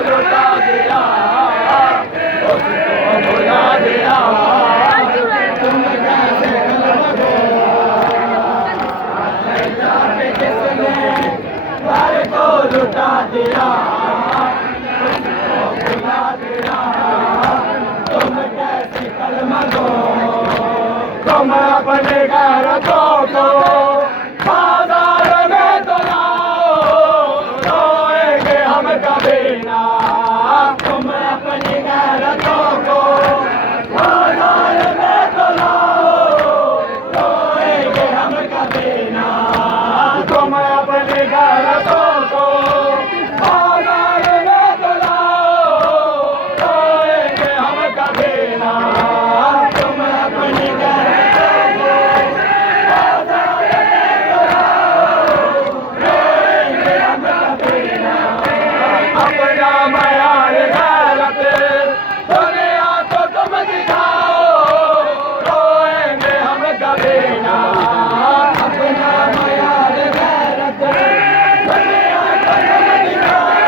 लुटा दिया, उसको भुला दिया। तुम कैसे कलमा किसने घर को लुटा दिया, उसको भुला दिया। तुम कैसे कलमा दो, तुम अपने गैरतों को बाजार में तो लाओ, रोएंगे हम कभी ना। तुम अपनी गैरतों को बाजार में तो लाओ, रोएंगे हम कभी ना। तुम अपनी गैरतों को बाजार में तो लाओ, रोएंगे हम कभी ना। तुम अपनी गैरतों को बाजार में तो लाओ, रोएंगे हम कभी ना। अपना मयार गैरत दुनिया को तुम दिखाओ, रोएंगे हम कभी ना। अपना मयार गैरत दुनिया को तुम दिखाओ,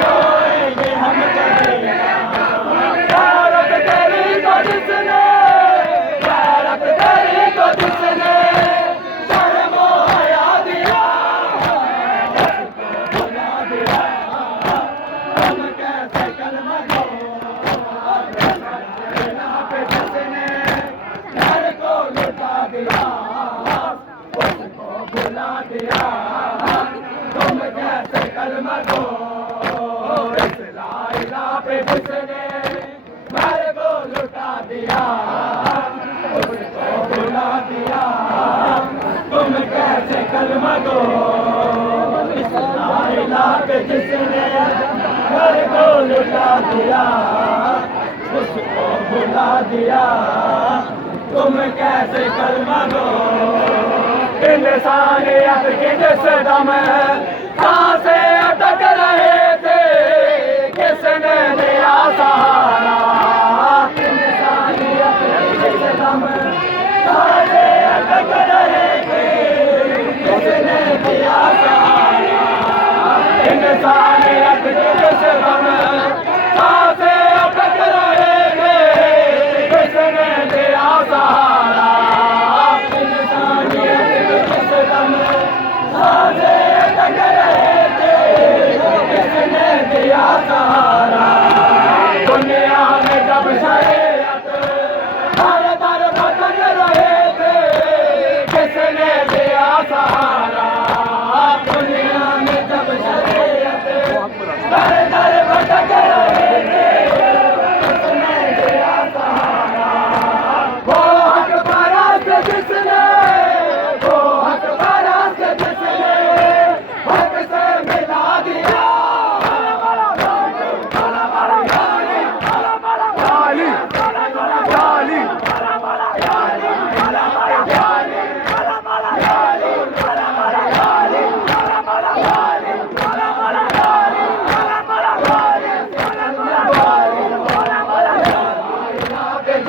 रोएंगे हम कभी ना। गैरत तेरी को जिसने, गैरत तेरी को जिसने शर्म ओ हया दिया, उसको भुला दिया। तुम कैसे कलमा दो, पे जिसने घर को लुटा दिया, उसको भुला दिया। तुम कैसे कलमा दो, इस ला इलाहा पे जिसने घर को लुटा दिया, उसको भुला दिया। तुम कैसे कलमा दो, इस ला इलाहा पे जिसने घर को लुटा दिया, उसको भुला दिया। तुम कैसे कलमा दो, इंसानियत की जिस दम सांसें अटक रहे थे, किसने दिया सहारा। इंसानियत की जिस दम सांसें अटक रहे थे, किसने दिया सहारा। इंसानियत की जिस दम सांसें अटक रहे थे, किसने दिया सहारा। इंसानियत की जिस दम सांसें अटक रहे थे, किसने दिया सहारा। दुनिया में जब शरीयत हर दर भटक रहे थे, किसने दिया सहारा। दुनिया में जब शरीयत हर दर भटक रहे थे, किसने दिया सहारा। वो हक परस्त जिसने, वो हक परस्त जिसने हक से मिला दिया,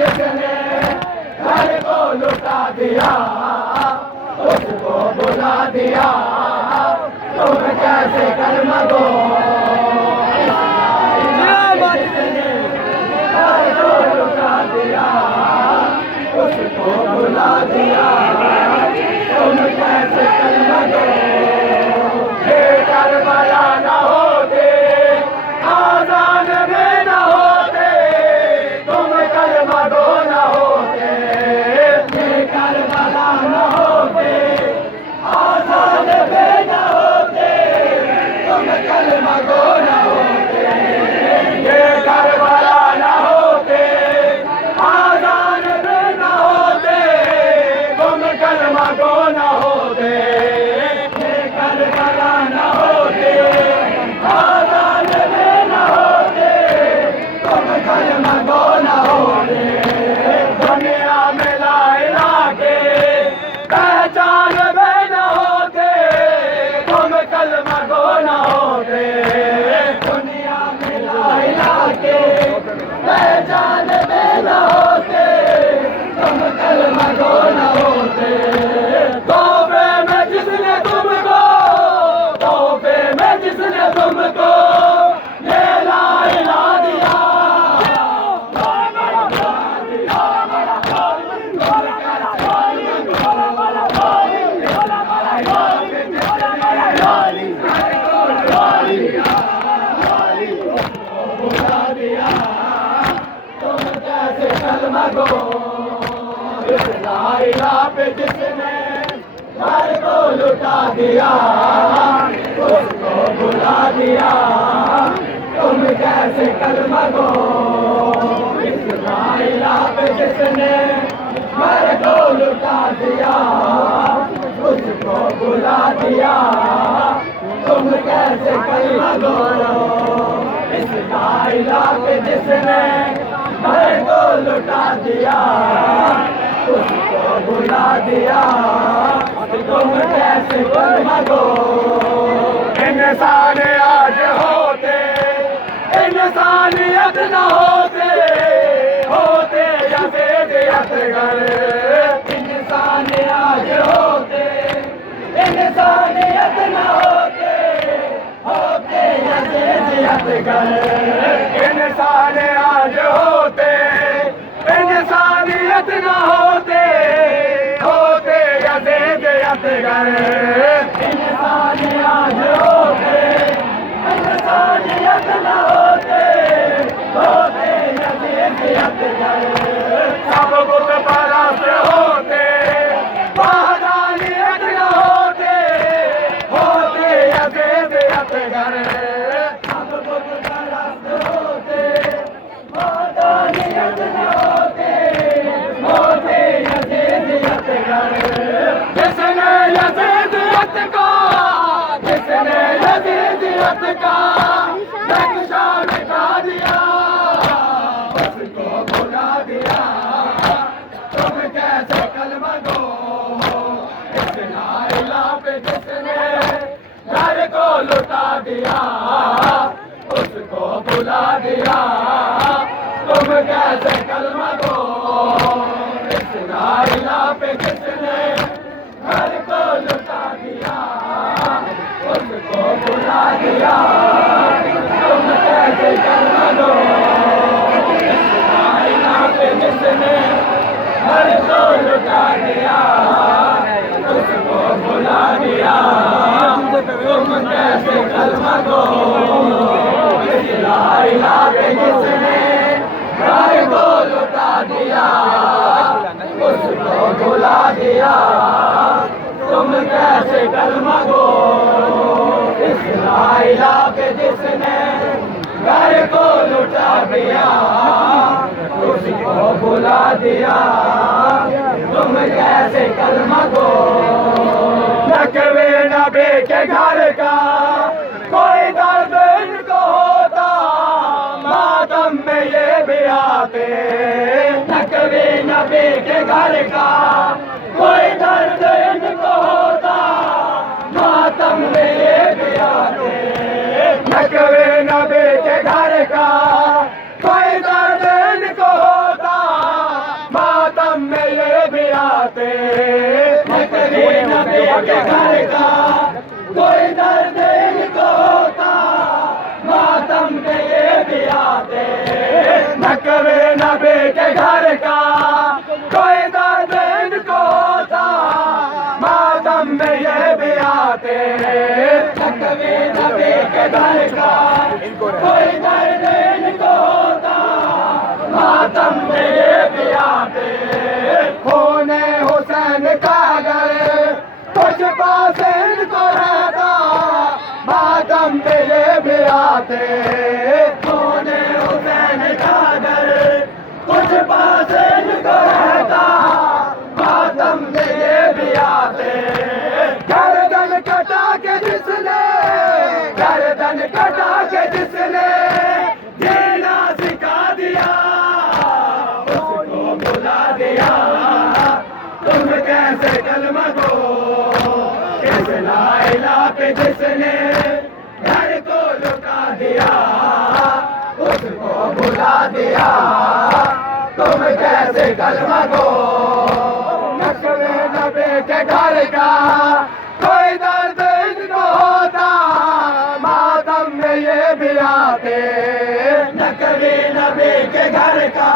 जिसने घर को लुटा दिया, उसको भुला दिया। तुम कैसे कलमा दो, जिसने घर को लुटा दिया, उसको भुला दिया। तुम कैसे कलमा दो, हे करबला न होते, आज़ान में न होते, तुम कलमा दो न होते। हे करबला न होते, आज़ान में न होते, तुम कलमा दो न होते। हे करबला न होते, आज़ान में न होते, तुम कलमा दो न होते। हे करबला न होते, आज़ान में न होते, तुम कलमा दो न होते। दुनिया में ला इलाहा के पहचान में न होते, तुम कलमा दो न होते। इस लाइला पे जिसने घर को लुटा दिया उसको भुला दिया तुम कैसे कलमा गो। इस लाइला पे जिसने घर को लुटा दिया उसको भुला दिया तुम कैसे कलमा गो। इस लाइला पे जिसने घर को लुटा दिया उसको भुला दिया तुम कैसे कलमा गो। इंसान आज होते इंसानियत न होते होते यज़ीदियत घर। इंसान आज होते इंसानियत न होते होते यज़ीदियत घर। इंसान आज होते इंसानियत न होते होते यज़ीदियत घर। इंसान आज होते इंसानियत न होते होते यज़ीदियत घर। सब बुत परस्त होते वहदानियत न होते होते यज़ीदियत घर। सब बुत परस्त होते वहदानियत न होते होते यज़ीदियत घर। जिसने यज़ीदियत का जिसने यज़ीदियत का नक्शा मिटा दिया उसको भुला दिया तुम कैसे कलमा गो। इस लाइला पे जिसने घर को लुटा दिया उसको भुला दिया तुम कैसे कलमा गो। इस लाइला पे जिसने घर को लुटा दिया उसको भुला दिया तुम कैसे कलमा गो। इस लाइला पे जिसने घर को लुटा दिया उसको भुला दिया तुम कैसे कलमा गो। इस लाइला पे जिसने घर को लुटा दिया उसको भुला दिया तुम कैसे कलमा गो। इस लाइला पे जिसने घर को लुटा दिया उसको भुला दिया तुम कैसे कलमा गो। नकवे नबी के घर का कोई दर्द इनको होता मातम में ये भी आते। नकवे नबी के घर का कोई दर्द इनको होता मातम में ये भी आते। नकवे नबी के घर का कोई दर्द इनको होता मातम में ये भी आते। नकवे नबी के घर का कोई दर्द इनको होता मातम में ये भी आते। नकवे नबी के घर का कोई दर्द इनको होता मातम में ये भी आते। नकवे नबी के घर का कोई दर्द इनको होता मातम में ये भी आते। खूने हुसैन का घर कुछ पास इनको रहता मातम में ये भी आते। खूने हुसैन का घर कुछ पास इनको रहता मातम में ये भी आते। गर्दन कटा के जिसने गर्दन कटा के जिसने जीना सिखा दिया उसको भुला दिया तुम कैसे कलमा गो। इस लाइला पे जिसने घर को लुटा दिया उसको भुला दिया तुम कैसे कलमा गो। नकवे नबी के घर का कोई दर्द इनको होता मातम में ये भी आते। नकवे नबी के घर का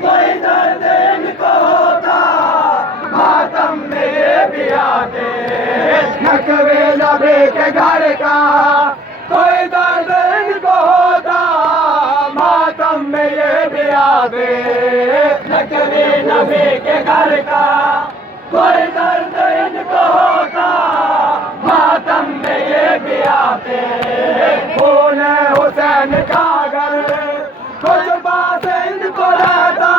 कोई दर्द इनको होता मातम में ये भी आते। नकवे नबी के घर का कोई दर्द इनको होता मातम में ये भी आते। दे। न कभी नबी के घर का कोई दर्द इनको होता, मातम में ये भी आते। खून हुसैन का घर कुछ बात इनको रहता,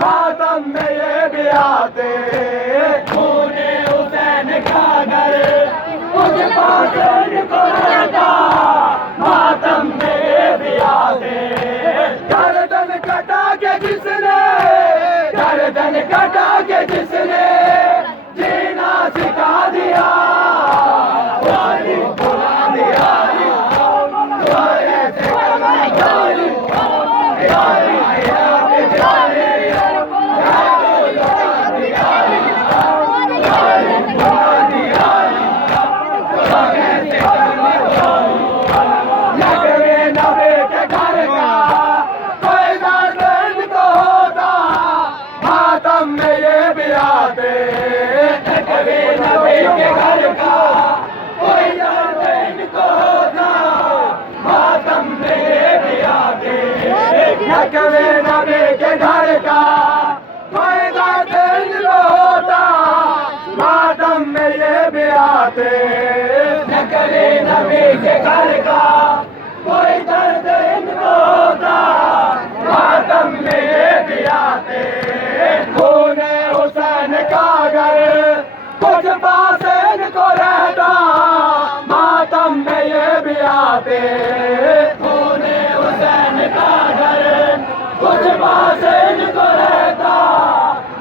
मातम में ये भी आते। खून हुसैन का घर कुछ बात इनको रहता, मातम में ये भी आते। गर्दन कटा के जिसने, गर्दन कटा के जिसने जीना सिखा दिया, बुला दिया। कभी नबी के घर का कोई दर्द इनको होता, मातम में ये भी आते। न कभी नबी के घर का कोई दर्द इनको होता, मातम में ये भी आते। खून हुसैन का घर कुछ पास इनको रहता, मातम में ये भी आते। खून हुसैन का घर कुछ पास इनको रहता,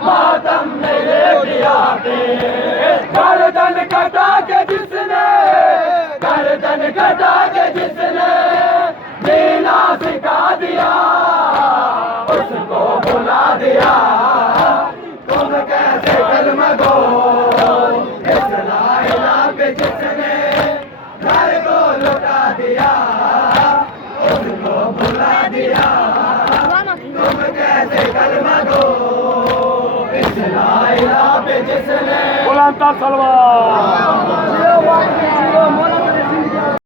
मातम में ये भी आते। गर्दन कटा के जिसने, गर्दन कटा के जिसने जीना सिखा दिया, उसको बुला दिया। तुम कैसे कलमा दो, इस ला इलाहा पे जिसने घर को लुटा दिया, उसको बुला दिया। तुम कैसे कलमा दो, इस ला इलाहा पे जिसने बुलंद तलवार।